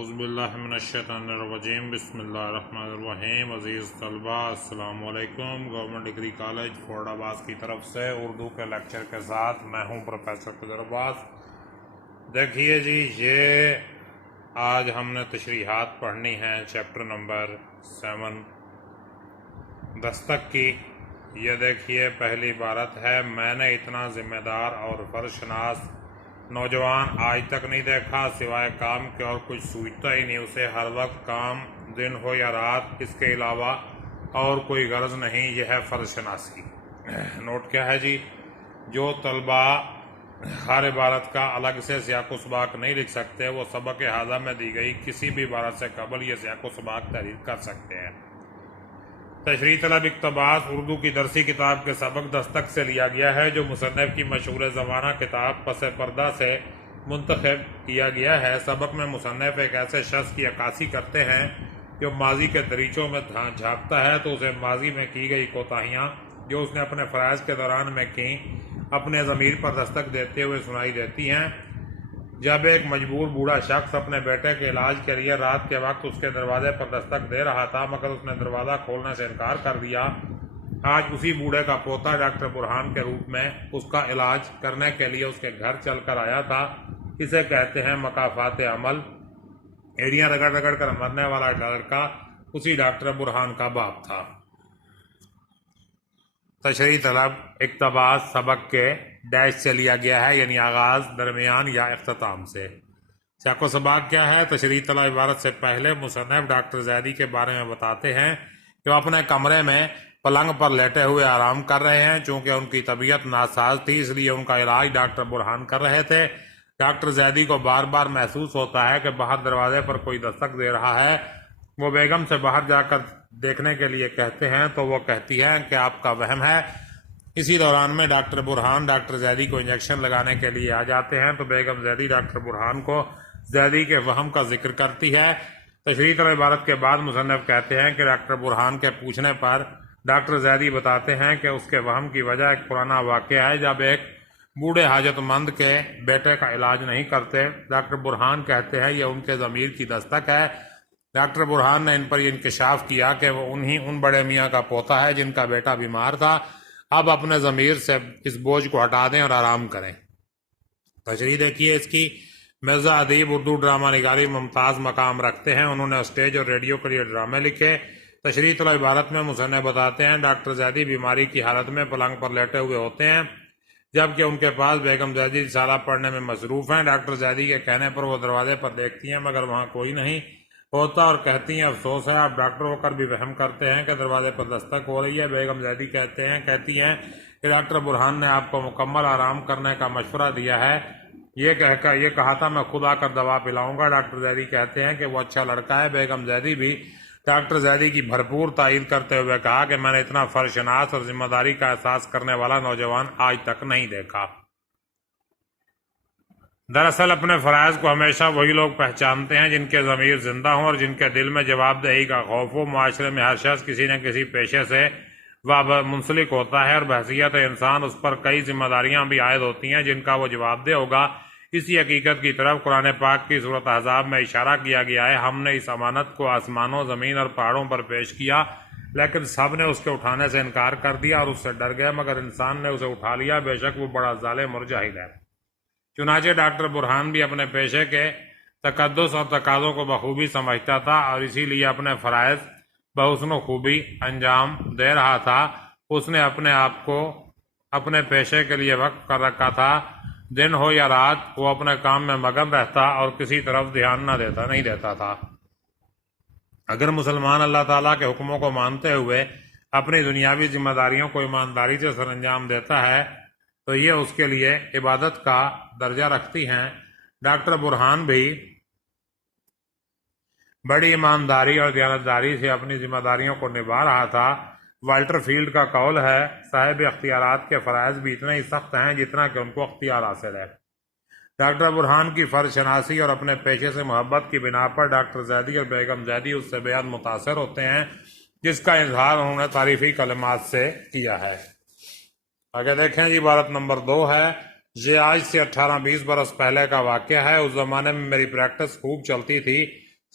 اعوذ باللہ من الشیطان الرجیم بسم اللہ الرحمن الرحیم۔ عزیز طلبہ السلام علیکم۔ گورنمنٹ ڈگری کالج فورڈ آباد کی طرف سے اردو کے لیکچر کے ساتھ میں ہوں پروفیسر خضر عباس۔ دیکھیے جی، یہ آج ہم نے تشریحات پڑھنی ہیں چیپٹر نمبر 7 دستک کی۔ یہ دیکھیے پہلی عبارت ہے، میں نے اتنا ذمہ دار اور فرض شناس نوجوان آج تک نہیں دیکھا، سوائے کام کے اور کچھ سوچتا ہی نہیں، اسے ہر وقت کام دن ہو یا رات، اس کے علاوہ اور کوئی غرض نہیں۔ یہ ہے فرض شناسی۔ نوٹ کیا ہے جی؟ جو طلبہ ہر عبارت کا الگ سے سیاق و سباق نہیں لکھ سکتے، وہ سبق حاضہ میں دی گئی کسی بھی عبارت سے قبل یہ سیاق و سباق تحریر کر سکتے ہیں۔ تشریح طلب اقتباس اردو کی درسی کتاب کے سبق دستک سے لیا گیا ہے، جو مصنف کی مشہور زمانہ کتاب پس پردہ سے منتخب کیا گیا ہے۔ سبق میں مصنف ایک ایسے شخص کی عکاسی کرتے ہیں جو ماضی کے دریچوں میں جھانکتا ہے، تو اسے ماضی میں کی گئی کوتاہیاں جو اس نے اپنے فرائض کے دوران میں کی، اپنے ضمیر پر دستک دیتے ہوئے سنائی دیتی ہیں۔ جب ایک مجبور بوڑھا شخص اپنے بیٹے کے علاج کے لیے رات کے وقت اس کے دروازے پر دستک دے رہا تھا، مگر اس نے دروازہ کھولنے سے انکار کر دیا، آج اسی بوڑھے کا پوتا ڈاکٹر برہان کے روپ میں اس کا علاج کرنے کے لیے اس کے گھر چل کر آیا تھا۔ اسے کہتے ہیں مکافات عمل۔ ایڑیاں رگڑ رگڑ کر مرنے والا لڑکا اسی ڈاکٹر برہان کا باپ تھا۔ تشریح طلب اقتباس سبق کے ڈیش سے لیا گیا ہے، یعنی آغاز، درمیان یا اختتام سے۔ سیاق و سباق کیا ہے؟ تشریح طلب عبارت سے پہلے مصنف ڈاکٹر زیدی کے بارے میں بتاتے ہیں کہ وہ اپنے کمرے میں پلنگ پر لیٹے ہوئے آرام کر رہے ہیں۔ چونکہ ان کی طبیعت ناساز تھی، اس لیے ان کا علاج ڈاکٹر برہان کر رہے تھے۔ ڈاکٹر زیدی کو بار بار محسوس ہوتا ہے کہ باہر دروازے پر کوئی دستک دے رہا ہے۔ وہ بیگم سے باہر جا کر دیکھنے کے لیے کہتے ہیں تو وہ کہتی ہے کہ آپ کا وہم ہے۔ اسی دوران میں ڈاکٹر برہان ڈاکٹر زیدی کو انجیکشن لگانے کے لیے آ جاتے ہیں، تو بیگم زیدی ڈاکٹر برہان کو زیدی کے وہم کا ذکر کرتی ہے۔ تشریح طلب عبارت کے بعد مصنف کہتے ہیں کہ ڈاکٹر برہان کے پوچھنے پر ڈاکٹر زیدی بتاتے ہیں کہ اس کے وہم کی وجہ ایک پرانا واقعہ ہے، جب ایک بوڑھے حاجت مند کے بیٹے کا علاج نہیں کرتے۔ ڈاکٹر برہان کہتے ہیں یہ ان کے ضمیر کی دستک ہے۔ ڈاکٹر برہان نے ان پر یہ انکشاف کیا کہ وہ ان بڑے میاں کا پوتا ہے جن کا بیٹا بیمار تھا۔ اب اپنے ضمیر سے اس بوجھ کو ہٹا دیں اور آرام کریں۔ تشریح دیکھیے اس کی۔ مرزا ادیب اردو ڈرامہ نگاری ممتاز مقام رکھتے ہیں۔ انہوں نے اسٹیج اور ریڈیو کے لیے ڈرامے لکھے۔ تشریح طلب عبارت میں مصنف بتاتے ہیں ڈاکٹر زیدی بیماری کی حالت میں پلنگ پر لیٹے ہوئے ہوتے ہیں، جبکہ ان کے پاس بیگم زیدی رسالہ پڑھنے میں مصروف ہیں۔ ڈاکٹر زیدی کے کہنے پر وہ دروازے پر دیکھتی ہیں، مگر وہاں کوئی نہیں ہوتا اور کہتی ہیں افسوس ہے، آپ ڈاکٹر ہو کر بھی وہم کرتے ہیں کہ دروازے پر دستک ہو رہی ہے۔ بیگم زیدی کہتی ہیں کہ ڈاکٹر برہان نے آپ کو مکمل آرام کرنے کا مشورہ دیا ہے، یہ کہا تھا میں خود آ کر دوا پلاؤں گا۔ ڈاکٹر زیدی کہتے ہیں کہ وہ اچھا لڑکا ہے۔ بیگم زیدی بھی ڈاکٹر زیدی کی بھرپور تائید کرتے ہوئے کہا کہ میں نے اتنا فرض شناس اور ذمہ داری کا احساس کرنے والا نوجوان آج تک نہیں دیکھا۔ دراصل اپنے فرائض کو ہمیشہ وہی لوگ پہچانتے ہیں جن کے ضمیر زندہ ہوں اور جن کے دل میں جواب دہی کا خوف ہو۔ معاشرے میں ہر شخص کسی نہ کسی پیشے سے منسلک ہوتا ہے اور بحیثیت انسان اس پر کئی ذمہ داریاں بھی عائد ہوتی ہیں جن کا وہ جواب دہ ہوگا۔ اسی حقیقت کی طرف قرآن پاک کی سورۃ احزاب میں اشارہ کیا گیا ہے۔ ہم نے اس امانت کو آسمانوں، زمین اور پہاڑوں پر پیش کیا، لیکن سب نے اس کے اٹھانے سے انکار کر دیا اور اس سے ڈر گئے، مگر انسان نے اسے اٹھا لیا، بے شک وہ بڑا ظالم اور جاہل ہے۔ چنانچہ ڈاکٹر برہان بھی اپنے پیشے کے تقدس اور تقاضوں کو بخوبی سمجھتا تھا اور اسی لیے اپنے فرائض بحسن و خوبی انجام دے رہا تھا۔ اس نے اپنے آپ کو اپنے پیشے کے لیے وقف کر رکھا تھا۔ دن ہو یا رات وہ اپنے کام میں مگن رہتا اور کسی طرف دھیان نہیں دیتا تھا۔ اگر مسلمان اللہ تعالیٰ کے حکموں کو مانتے ہوئے اپنی دنیاوی ذمہ داریوں کو ایمانداری سے سر انجام دیتا ہے تو یہ اس کے لیے عبادت کا درجہ رکھتی ہیں۔ ڈاکٹر برہان بھی بڑی ایمانداری اور دیانتداری سے اپنی ذمہ داریوں کو نبھا رہا تھا۔ والٹر فیلڈ کا قول ہے، صاحب اختیارات کے فرائض بھی اتنے ہی سخت ہیں جتنا کہ ان کو اختیار حاصل ہے۔ ڈاکٹر برہان کی فرض شناسی اور اپنے پیشے سے محبت کی بنا پر ڈاکٹر زیدی اور بیگم زیدی اس سے بے حد متاثر ہوتے ہیں، جس کا اظہار انہوں نے تعریفی کلمات سے کیا ہے۔ آگے دیکھیں جی، عبارت نمبر 2 ہے، یہ آج سے 18-20 برس پہلے کا واقعہ ہے۔ اس زمانے میں میری پریکٹس خوب چلتی تھی۔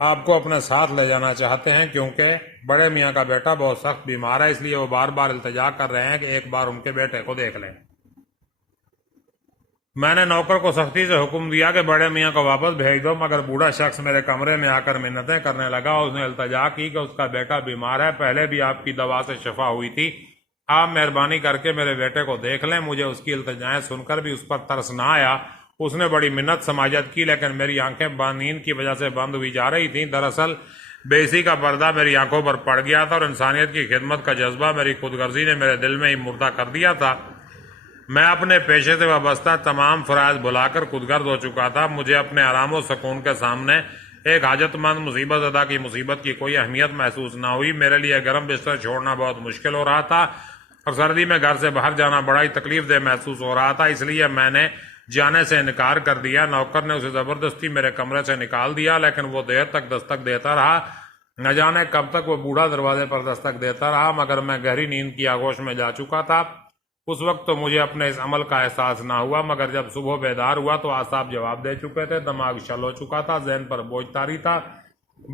آپ کو اپنے ساتھ لے جانا چاہتے ہیں کیونکہ بڑے میاں کا بیٹا بہت سخت بیمار ہے، اس لیے وہ بار بار التجا کر رہے ہیں کہ ایک بار ان کے بیٹے کو دیکھ لیں۔ میں نے نوکر کو سختی سے حکم دیا کہ بڑے میاں کو واپس بھیج دو، مگر بوڑھا شخص میرے کمرے میں آ کر منتیں کرنے لگا۔ اس نے التجا کی کہ اس کا بیٹا بیمار ہے، پہلے بھی آپ کی دوا سے شفا ہوئی تھی، آپ مہربانی کر کے میرے بیٹے کو دیکھ لیں۔ مجھے اس کی التجائیں سن کر بھی اس پر ترس نہ آیا۔ اس نے بڑی منت سماجت کی، لیکن میری آنکھیں نیند کی وجہ سے بند ہوئی جا رہی تھیں۔ دراصل بےسی کا پردہ میری آنکھوں پر پڑ گیا تھا اور انسانیت کی خدمت کا جذبہ میری خود غرضی نے میرے دل میں ہی مردہ کر دیا تھا۔ میں اپنے پیشے سے وابستہ تمام فرائض بھلا کر خود غرض ہو چکا تھا۔ مجھے اپنے آرام و سکون کے سامنے ایک حاجت مند مصیبت زدہ کی مصیبت کی کوئی اہمیت محسوس نہ ہوئی۔ میرے لیے گرم بستر چھوڑنا بہت مشکل ہو رہا تھا اور سردی میں گھر سے باہر جانا بڑا ہی تکلیف دہ محسوس ہو رہا تھا، اس لیے میں نے جانے سے انکار کر دیا۔ نوکر نے اسے زبردستی میرے کمرے سے نکال دیا، لیکن وہ دیر تک دستک دیتا رہا۔ نہ جانے کب تک وہ بوڑھا دروازے پر دستک دیتا رہا، مگر میں گہری نیند کی آغوش میں جا چکا تھا۔ اس وقت تو مجھے اپنے اس عمل کا احساس نہ ہوا، مگر جب صبح بیدار ہوا تو اعصاب جواب دے چکے تھے، دماغ شل ہو چکا تھا، ذہن پر بوجھ طاری تھا۔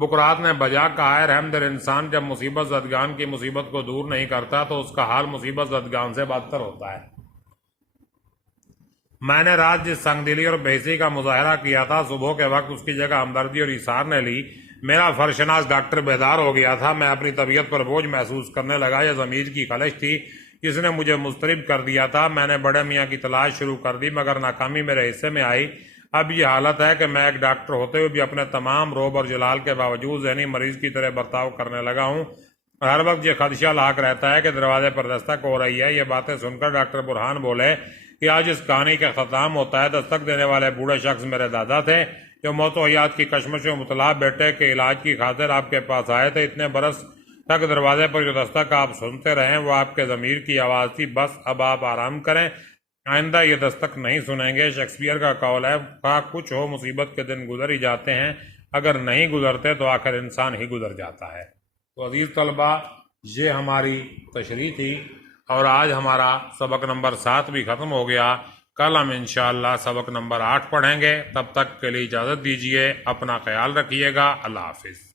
بقرات نے بجا کہا ہے، رحم دل انسان جب مصیبت زدگان کی مصیبت کو دور نہیں کرتا تو اس کا حال مصیبت زدگان سے بدتر ہوتا ہے۔ میں نے رات جس سنگ دلی اور بےسی کا مظاہرہ کیا تھا، صبح کے وقت اس کی جگہ ہمدردی اور ایثار نے لی۔ میرا فرشناس ڈاکٹر بیدار ہو گیا تھا۔ میں اپنی طبیعت پر بوجھ محسوس کرنے لگا۔ یہ ضمیر کی خلش تھی جس نے مجھے مضطرب کر دیا تھا۔ میں نے بڑے میاں کی تلاش شروع کر دی، مگر ناکامی میرے حصے میں آئی۔ اب یہ حالت ہے کہ میں ایک ڈاکٹر ہوتے ہوئے بھی اپنے تمام روب اور جلال کے باوجود ذہنی مریض کی طرح برتاؤ کرنے لگا ہوں۔ ہر وقت یہ خدشہ لاحق رہتا ہے کہ دروازے پر دستک ہو رہی ہے۔ یہ باتیں سن کر ڈاکٹر برہان بولے کہ آج اس کہانی کا اختتام ہوتا ہے۔ دستک دینے والے بوڑھے شخص میرے دادا تھے، جو موت و حیات کی کشمش میں مبتلا بیٹے کے علاج کی خاطر آپ کے پاس آئے تھے۔ اتنے برس تک دروازے پر جو دستک آپ سنتے رہیں وہ آپ کے ضمیر کی آواز تھی۔ بس اب آپ آرام کریں، آئندہ یہ دستک نہیں سنیں گے۔ شیکسپیئر کا قول ہے، خواہ کچھ ہو مصیبت کے دن گزر ہی جاتے ہیں، اگر نہیں گزرتے تو آخر انسان ہی گزر جاتا ہے۔ تو عزیز طلبہ، یہ ہماری تشریح تھی اور آج ہمارا سبق نمبر 7 بھی ختم ہو گیا۔ کل ہم انشاءاللہ سبق نمبر 8 پڑھیں گے۔ تب تک کے لیے اجازت دیجیے، اپنا خیال رکھیے گا۔ اللہ حافظ۔